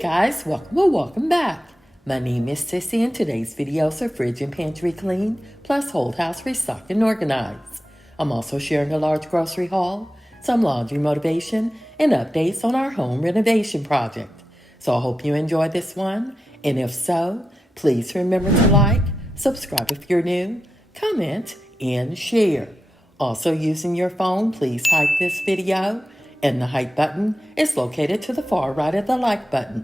guys, welcome back. My name is Sissy and today's videos are fridge and pantry clean, plus whole house restocked and organized. I'm also sharing a large grocery haul, some laundry motivation, and updates on our home renovation project. So I hope you enjoy this one, and if so, please remember to like, subscribe if you're new, comment, and share. Also using your phone, please hype this video, and the hype button is located to the far right of the like button.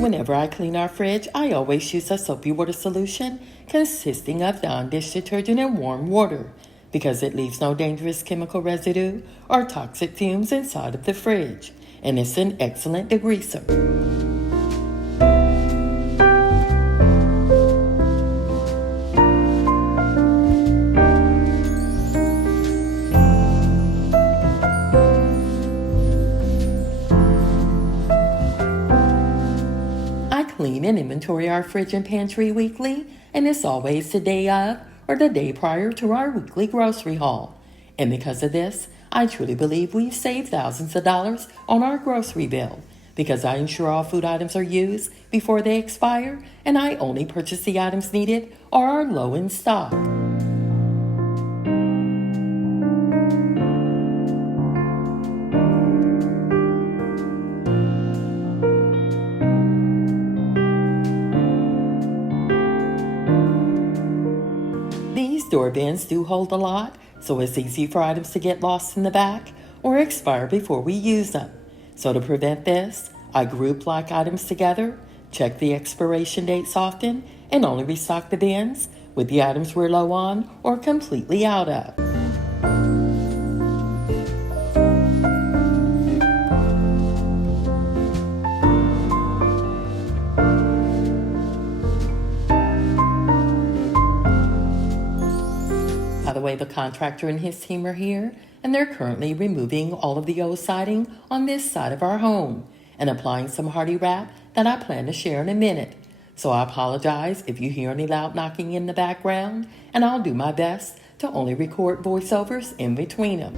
Whenever I clean our fridge, I always use a soapy water solution consisting of non-dish detergent and warm water because it leaves no dangerous chemical residue or toxic fumes inside of the fridge, and it's an excellent degreaser. I clean and inventory our fridge and pantry weekly, and it's always the day of or the day prior to our weekly grocery haul. And because of this, I truly believe we've saved thousands of dollars on our grocery bill because I ensure all food items are used before they expire, and I only purchase the items needed or are low in stock. These door bins do hold a lot, so it's easy for items to get lost in the back or expire before we use them. So to prevent this, I group like items together, check the expiration dates often, and only restock the bins with the items we're low on or completely out of. By the way, the contractor and his team are here, and they're currently removing all of the old siding on this side of our home and applying some hardy wrap that I plan to share in a minute. So I apologize if you hear any loud knocking in the background, and I'll do my best to only record voiceovers in between them.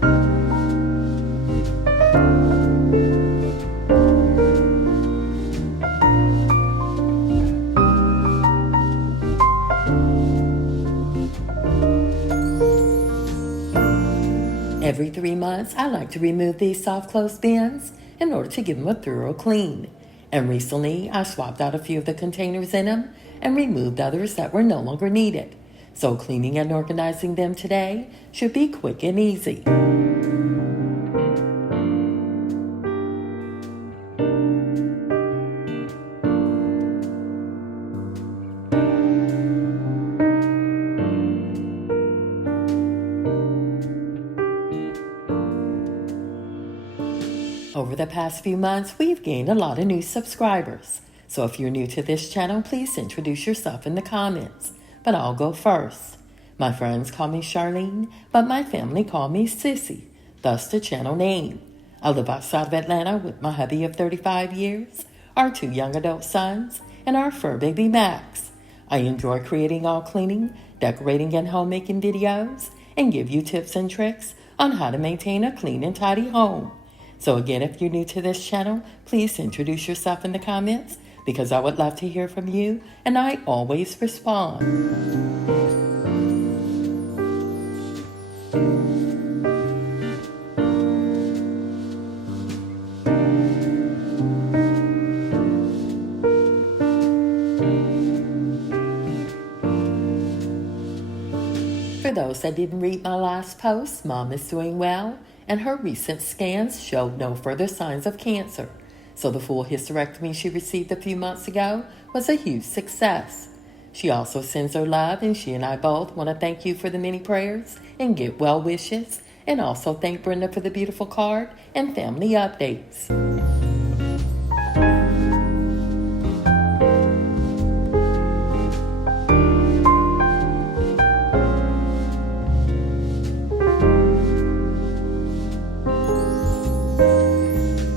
Every 3 months, I like to remove these soft close bins in order to give them a thorough clean. And recently, I swapped out a few of the containers in them and removed others that were no longer needed. So cleaning and organizing them today should be quick and easy. Over the past few months, we've gained a lot of new subscribers. So if you're new to this channel, please introduce yourself in the comments. But I'll go first. My friends call me Charlene, but my family call me Sissy, thus the channel name. I live outside of Atlanta with my hubby of 35 years, our 2 young adult sons, and our fur baby Max. I enjoy creating all cleaning, decorating, and homemaking videos, and give you tips and tricks on how to maintain a clean and tidy home. So again, if you're new to this channel, please introduce yourself in the comments because I would love to hear from you, and I always respond. For those that didn't read my last post, Mom is doing well, and her recent scans showed no further signs of cancer. So the full hysterectomy she received a few months ago was a huge success. She also sends her love, and she and I both want to thank you for the many prayers and get well wishes, and also thank Brenda for the beautiful card and family updates.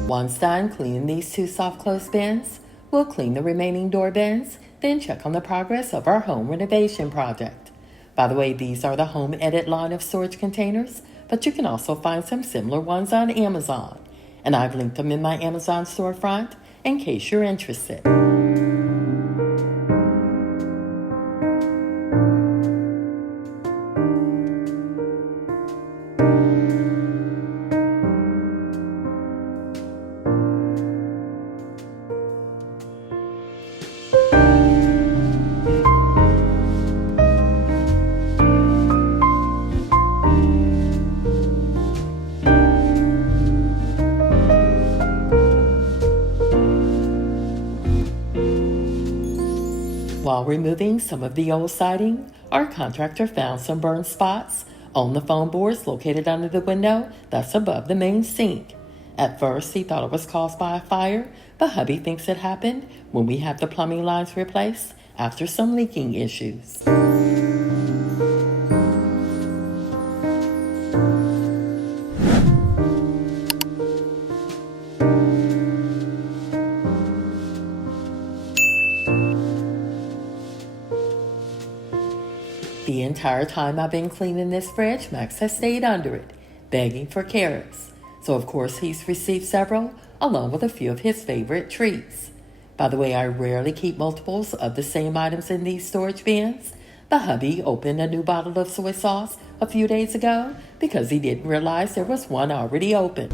Once done cleaning these 2 soft close bins, we'll clean the remaining door bins, then check on the progress of our home renovation project. By the way, these are the Home Edit line of storage containers, but you can also find some similar ones on Amazon. And I've linked them in my Amazon storefront in case you're interested. While removing some of the old siding, our contractor found some burned spots on the foam boards located under the window that's above the main sink. At first, he thought it was caused by a fire, but hubby thinks it happened when we had the plumbing lines replaced after some leaking issues. The entire time I've been cleaning this fridge, Max has stayed under it, begging for carrots. So of course he's received several, along with a few of his favorite treats. By the way, I rarely keep multiples of the same items in these storage bins. But hubby opened a new bottle of soy sauce a few days ago because he didn't realize there was one already open.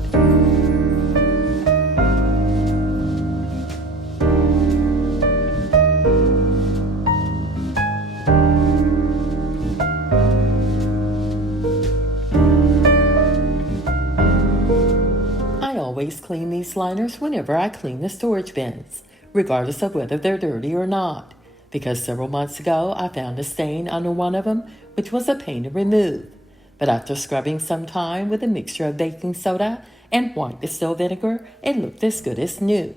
I always clean these liners whenever I clean the storage bins, regardless of whether they're dirty or not, because several months ago I found a stain under one of them, which was a pain to remove. But after scrubbing some time with a mixture of baking soda and white distilled vinegar, it looked as good as new.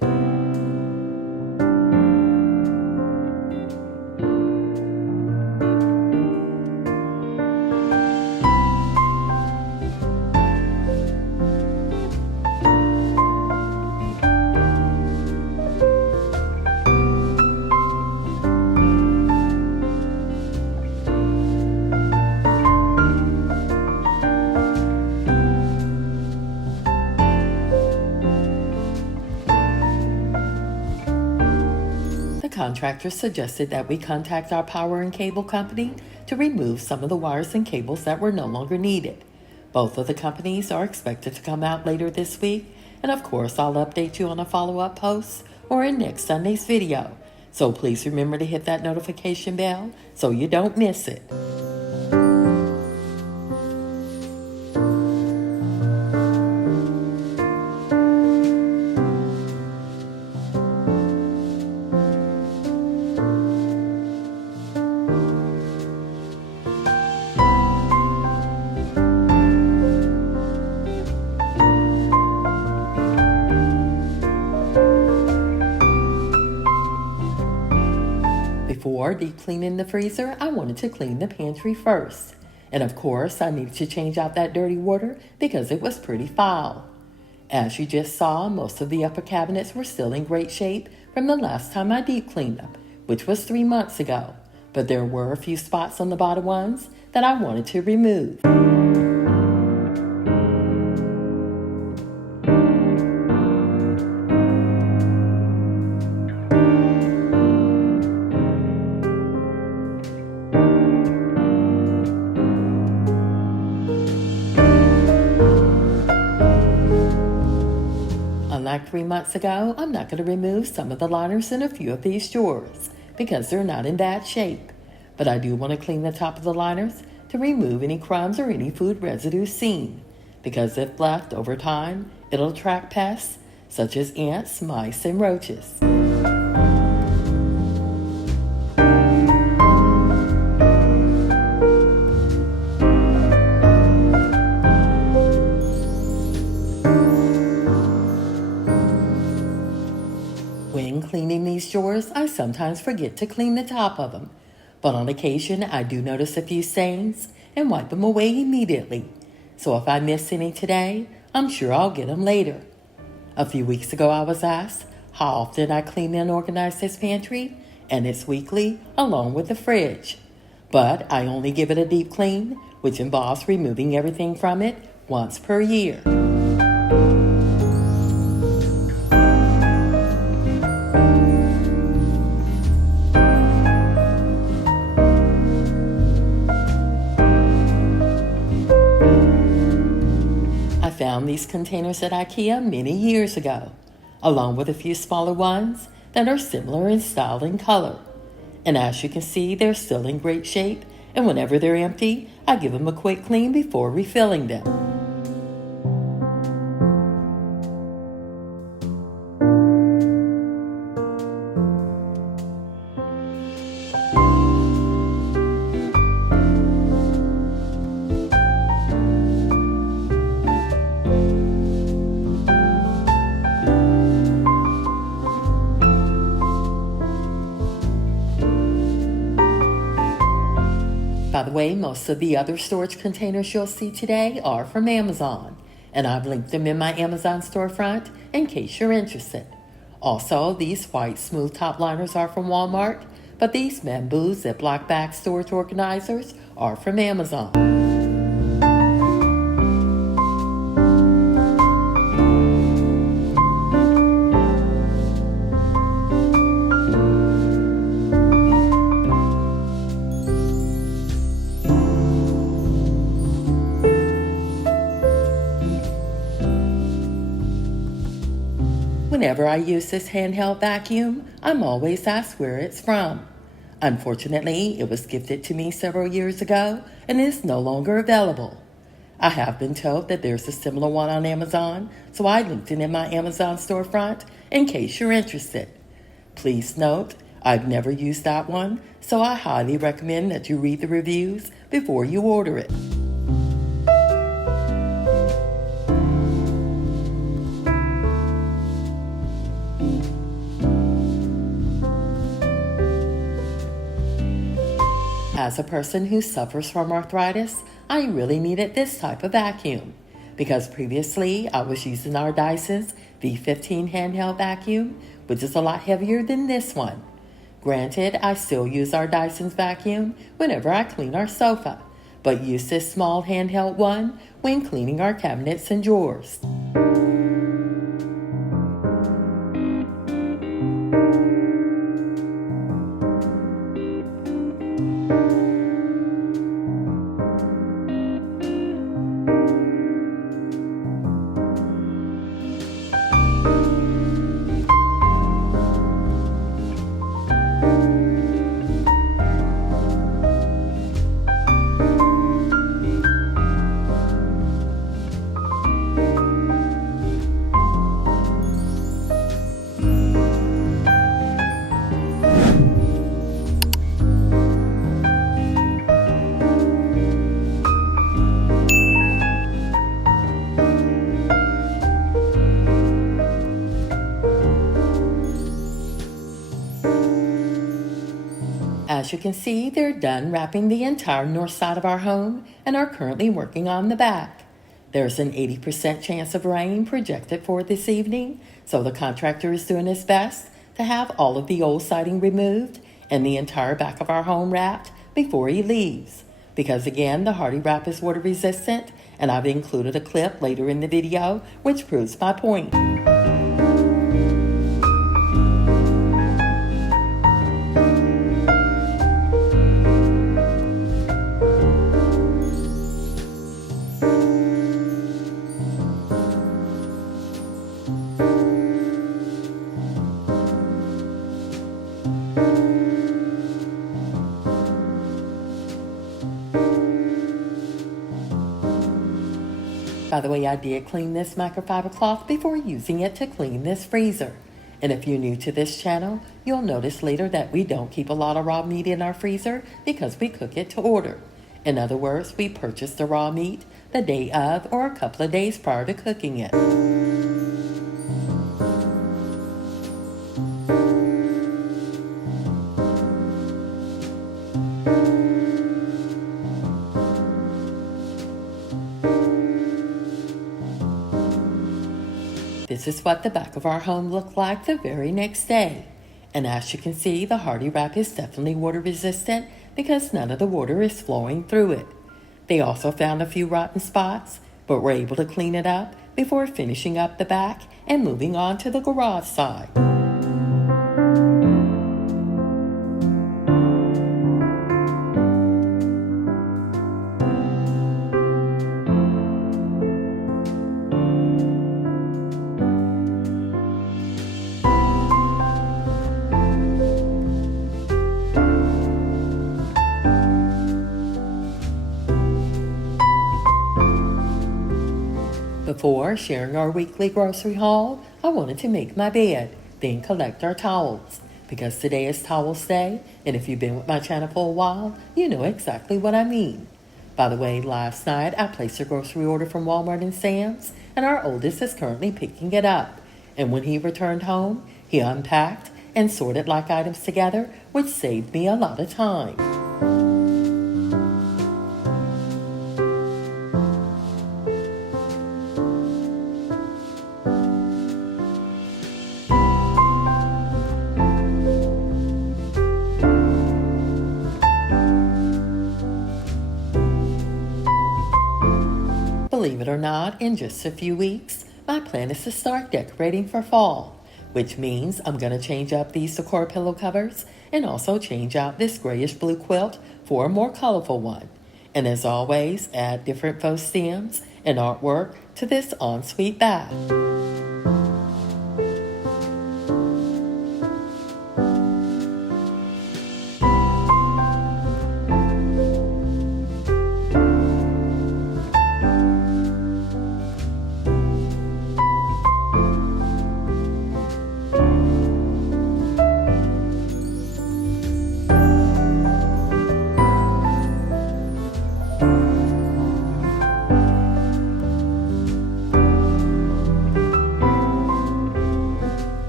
The contractor suggested that we contact our power and cable company to remove some of the wires and cables that were no longer needed. Both of the companies are expected to come out later this week, and of course I'll update you on a follow-up post or in next Sunday's video. So please remember to hit that notification bell so you don't miss it. Before deep cleaning the freezer, I wanted to clean the pantry first. And of course, I needed to change out that dirty water because it was pretty foul. As you just saw, most of the upper cabinets were still in great shape from the last time I deep cleaned them, which was 3 months ago. But there were a few spots on the bottom ones that I wanted to remove. Like 3 months ago, I'm not going to remove some of the liners in a few of these drawers because they're not in bad shape. But I do want to clean the top of the liners to remove any crumbs or any food residue seen, because if left over time, it'll attract pests such as ants, mice, and roaches. When cleaning these drawers, I sometimes forget to clean the top of them, but on occasion I do notice a few stains and wipe them away immediately. So if I miss any today, I'm sure I'll get them later. A few weeks ago I was asked, how often I clean and organize this pantry, and it's weekly along with the fridge. But I only give it a deep clean, which involves removing everything from it once per year. I found these containers at IKEA many years ago, along with a few smaller ones that are similar in style and color. And as you can see, they're still in great shape, and whenever they're empty, I give them a quick clean before refilling them. By the way, most of the other storage containers you'll see today are from Amazon, and I've linked them in my Amazon storefront in case you're interested. Also, these white smooth top liners are from Walmart, but these bamboo Ziploc bag storage organizers are from Amazon. Whenever I use this handheld vacuum, I'm always asked where it's from. Unfortunately, it was gifted to me several years ago and is no longer available. I have been told that there's a similar one on Amazon, so I linked it in my Amazon storefront in case you're interested. Please note, I've never used that one, so I highly recommend that you read the reviews before you order it. As a person who suffers from arthritis, I really needed this type of vacuum because previously I was using our Dyson's V15 handheld vacuum, which is a lot heavier than this one. Granted, I still use our Dyson's vacuum whenever I clean our sofa, but use this small handheld one when cleaning our cabinets and drawers. As you can see, they're done wrapping the entire north side of our home and are currently working on the back. There's an 80% chance of rain projected for this evening, so the contractor is doing his best to have all of the old siding removed and the entire back of our home wrapped before he leaves. Because again, the Hardy Wrap is water resistant, and I've included a clip later in the video which proves my point. By the way, I did clean this microfiber cloth before using it to clean this freezer. And if you're new to this channel, you'll notice later that we don't keep a lot of raw meat in our freezer because we cook it to order. In other words, we purchase the raw meat the day of or a couple of days prior to cooking it. This is what the back of our home looked like the very next day. And as you can see, the hardy wrap is definitely water resistant because none of the water is flowing through it. They also found a few rotten spots, but were able to clean it up before finishing up the back and moving on to the garage side. Before sharing our weekly grocery haul, I wanted to make my bed, then collect our towels. Because today is Towels Day, and if you've been with my channel for a while, you know exactly what I mean. By the way, last night I placed a grocery order from Walmart and Sam's, and our oldest is currently picking it up. And when he returned home, he unpacked and sorted like items together, which saved me a lot of time. Believe it or not, in just a few weeks, my plan is to start decorating for fall, which means I'm going to change up these decor pillow covers and also change out this grayish blue quilt for a more colorful one. And as always, add different faux stems and artwork to this ensuite bath.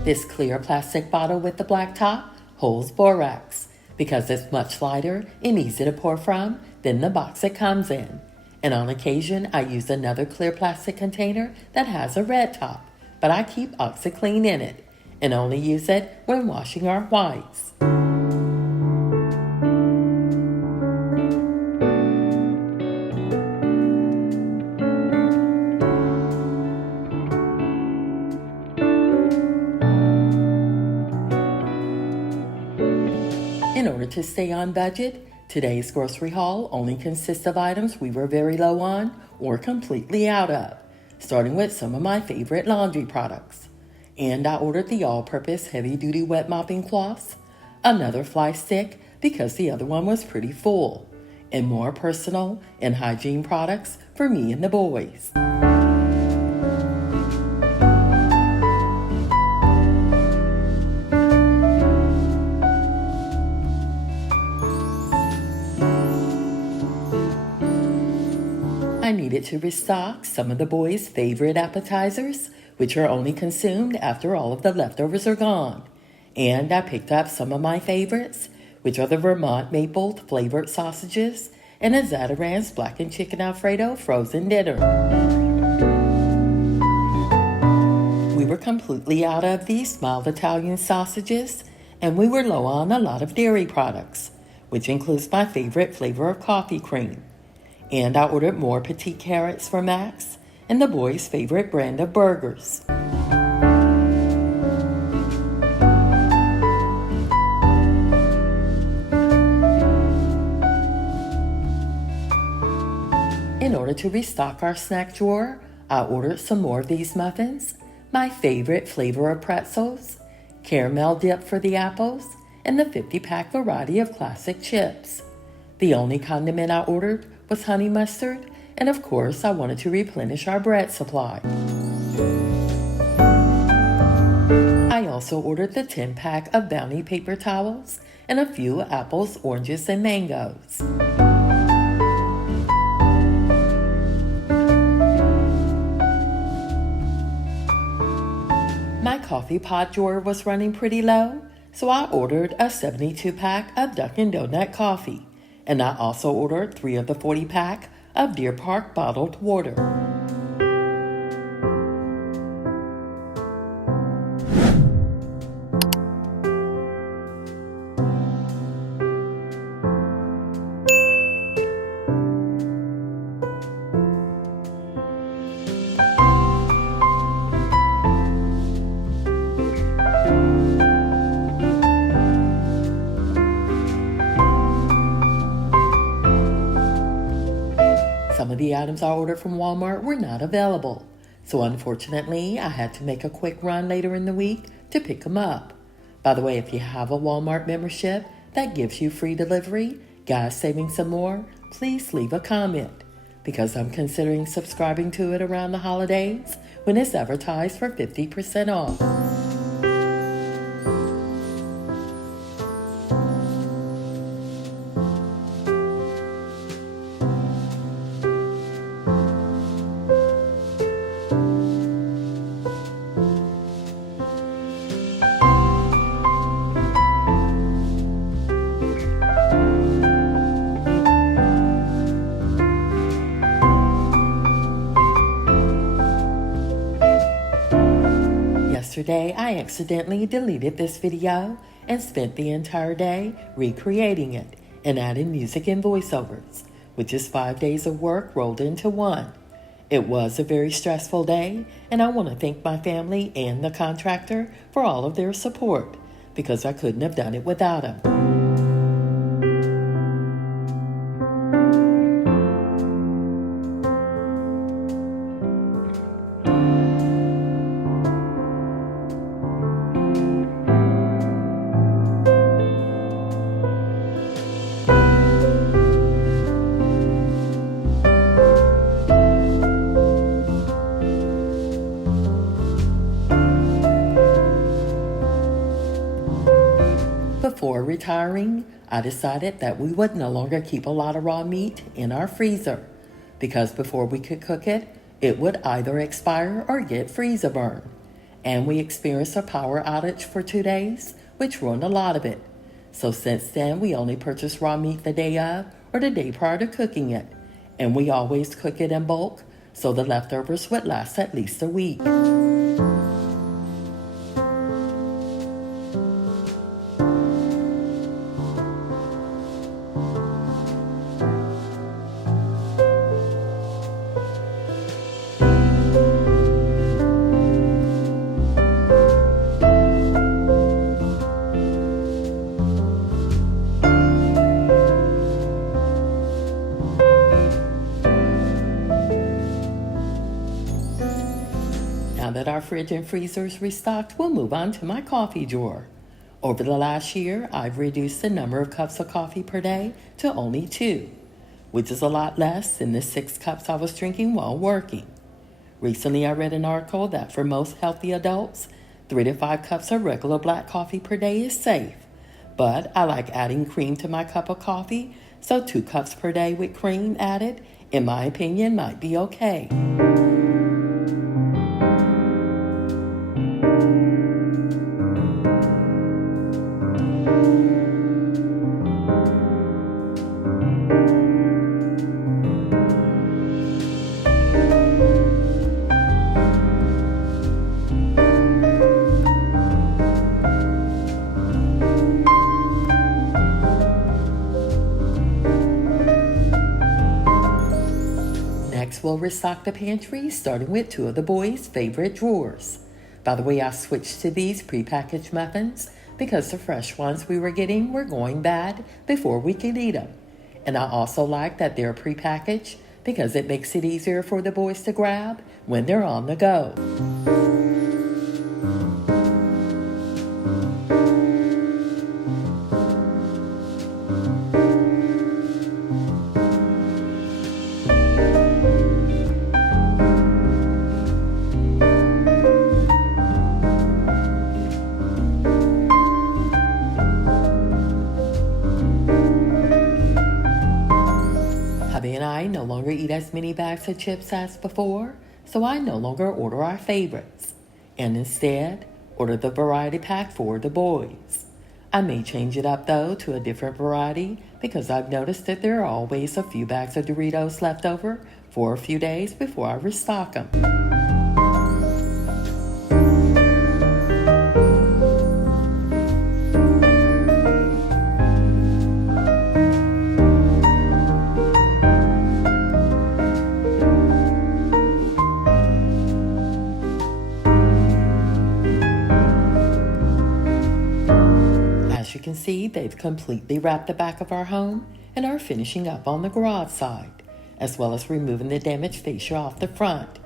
This clear plastic bottle with the black top holds borax because it's much lighter and easy to pour from than the box it comes in. And on occasion, I use another clear plastic container that has a red top, but I keep OxiClean in it and only use it when washing our whites. In order to stay on budget, today's grocery haul only consists of items we were very low on or completely out of, starting with some of my favorite laundry products. And I ordered the all-purpose heavy-duty wet mopping cloths, another fly stick because the other one was pretty full, and more personal and hygiene products for me and the boys. I needed to restock some of the boys' favorite appetizers, which are only consumed after all of the leftovers are gone. And I picked up some of my favorites, which are the Vermont maple flavored sausages and a Zatarain's blackened chicken Alfredo frozen dinner. We were completely out of these mild Italian sausages, and we were low on a lot of dairy products, which includes my favorite flavor of coffee cream. And I ordered more petite carrots for Max and the boys' favorite brand of burgers. In order to restock our snack drawer, I ordered some more of these muffins, my favorite flavor of pretzels, caramel dip for the apples, and the 50-pack variety of classic chips. The only condiment I ordered was honey mustard, and of course I wanted to replenish our bread supply. I also ordered the 10-pack of Bounty paper towels and a few apples, oranges, and mangoes. My coffee pod drawer was running pretty low, so I ordered a 72-pack of Dunkin' Donut coffee. And I also ordered 3 of the 40-pack of Deer Park bottled water. the items I ordered from Walmart were not available. So unfortunately, I had to make a quick run later in the week to pick them up. By the way, if you have a Walmart membership that gives you free delivery, guys saving some more, please leave a comment, because I'm considering subscribing to it around the holidays when it's advertised for 50% off. Yesterday, I accidentally deleted this video and spent the entire day recreating it and adding music and voiceovers, which is 5 days of work rolled into one. It was a very stressful day, and I want to thank my family and the contractor for all of their support, because I couldn't have done it without them. Before retiring, I decided that we would no longer keep a lot of raw meat in our freezer, because before we could cook it, it would either expire or get freezer burn. And we experienced a power outage for 2 days, which ruined a lot of it. So since then, we only purchase raw meat the day of or the day prior to cooking it. And we always cook it in bulk, so the leftovers would last at least a week. Now that our fridge and freezer is restocked, we'll move on to my coffee drawer. Over the last year, I've reduced the number of cups of coffee per day to only 2, which is a lot less than the 6 cups I was drinking while working. Recently, I read an article that for most healthy adults, 3 to 5 cups of regular black coffee per day is safe. But I like adding cream to my cup of coffee, so 2 cups per day with cream added, in my opinion, might be okay. Next, we'll restock the pantry, starting with 2 of the boys' favorite drawers. By the way, I switched to these prepackaged muffins because the fresh ones we were getting were going bad before we could eat them. And I also like that they're prepackaged because it makes it easier for the boys to grab when they're on the go. Hubby and I no longer eat as many bags of chips as before, so I no longer order our favorites, and instead order the variety pack for the boys. I may change it up though to a different variety, because I've noticed that there are always a few bags of Doritos left over for a few days before I restock them. As you can see, they've completely wrapped the back of our home and are finishing up on the garage side. as well as removing the damaged fascia off the front.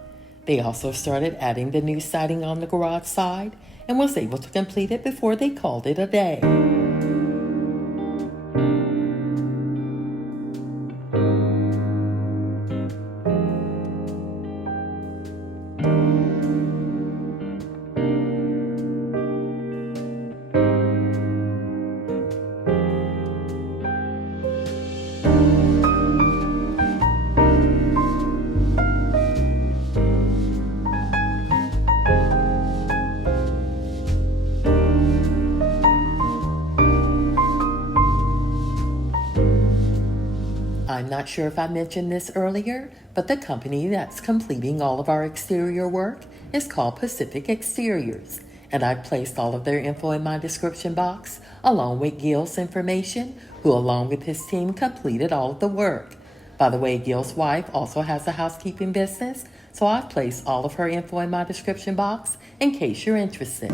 They also started adding the new siding on the garage side and was able to complete it before they called it a day. I'm not sure if I mentioned this earlier, but the company that's completing all of our exterior work is called Pacific Exteriors, and I've placed all of their info in my description box, along with Gil's information, who along with his team completed all of the work. By the way, Gil's wife also has a housekeeping business, so I've placed all of her info in my description box in case you're interested.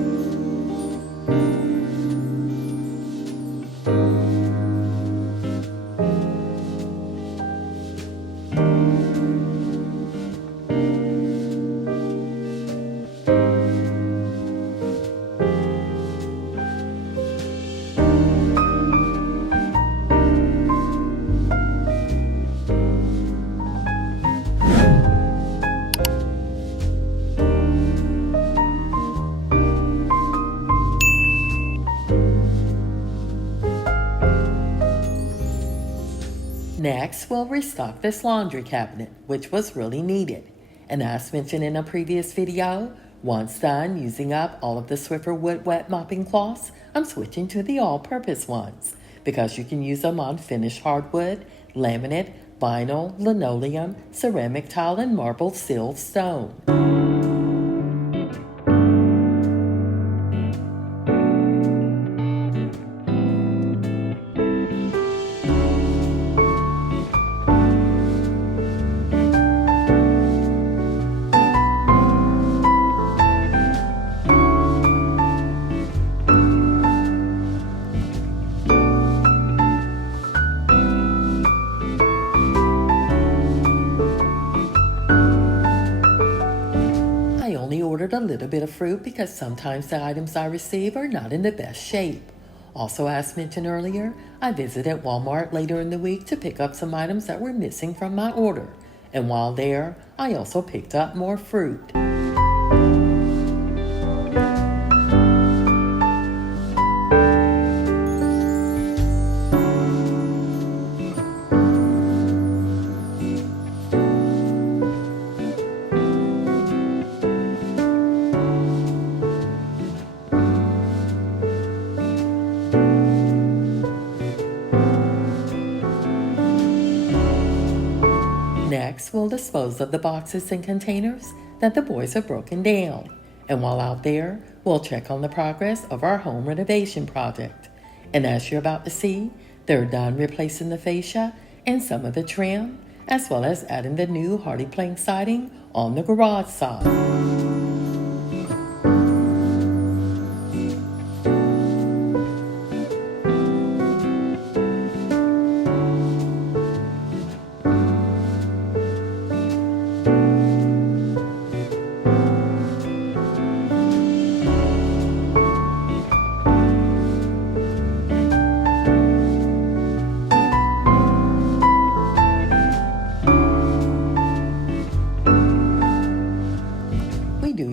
Next, we'll restock this laundry cabinet, which was really needed. And as mentioned in a previous video, once done using up all of the Swiffer wood wet mopping cloths, I'm switching to the all-purpose ones because you can use them on finished hardwood, laminate, vinyl, linoleum, ceramic tile, and marble sealed stone. Ordered a little bit of fruit because sometimes the items I receive are not in the best shape. Also, as mentioned earlier, I visited Walmart later in the week to pick up some items that were missing from my order. And while there, I also picked up more fruit. Next, we'll dispose of the boxes and containers that the boys have broken down. And while out there, we'll check on the progress of our home renovation project. And as you're about to see, they're done replacing the fascia and some of the trim, as well as adding the new hardy plank siding on the garage side.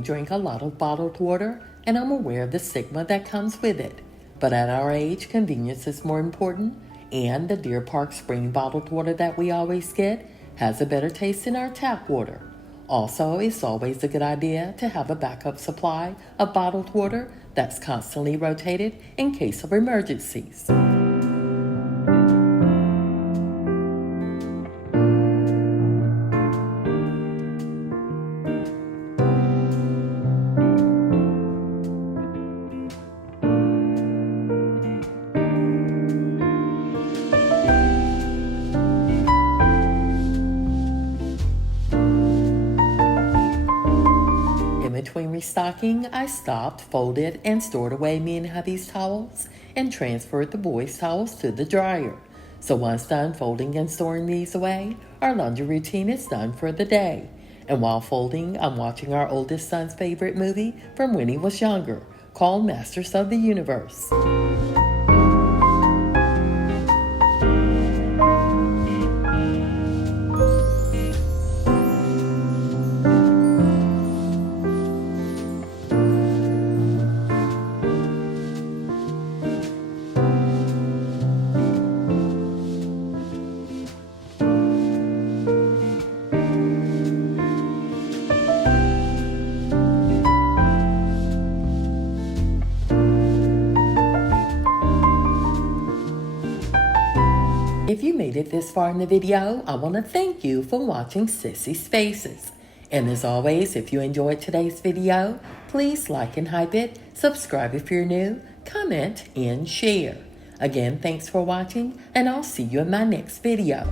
Drink a lot of bottled water, and I'm aware of the stigma that comes with it. But at our age, convenience is more important, and the Deer Park spring bottled water that we always get has a better taste than our tap water. Also, it's always a good idea to have a backup supply of bottled water that's constantly rotated in case of emergencies. Between restocking, I stopped, folded, and stored away me and hubby's towels and transferred the boys' towels to the dryer. So once done folding and storing these away, our laundry routine is done for the day. And while folding, I'm watching our oldest son's favorite movie from when he was younger, called Masters of the Universe. If you made it this far in the video, I want to thank you for watching Sissy's Faces. And as always, if you enjoyed today's video, please like and hype it, subscribe if you're new, comment, and share. Again, thanks for watching, and I'll see you in my next video.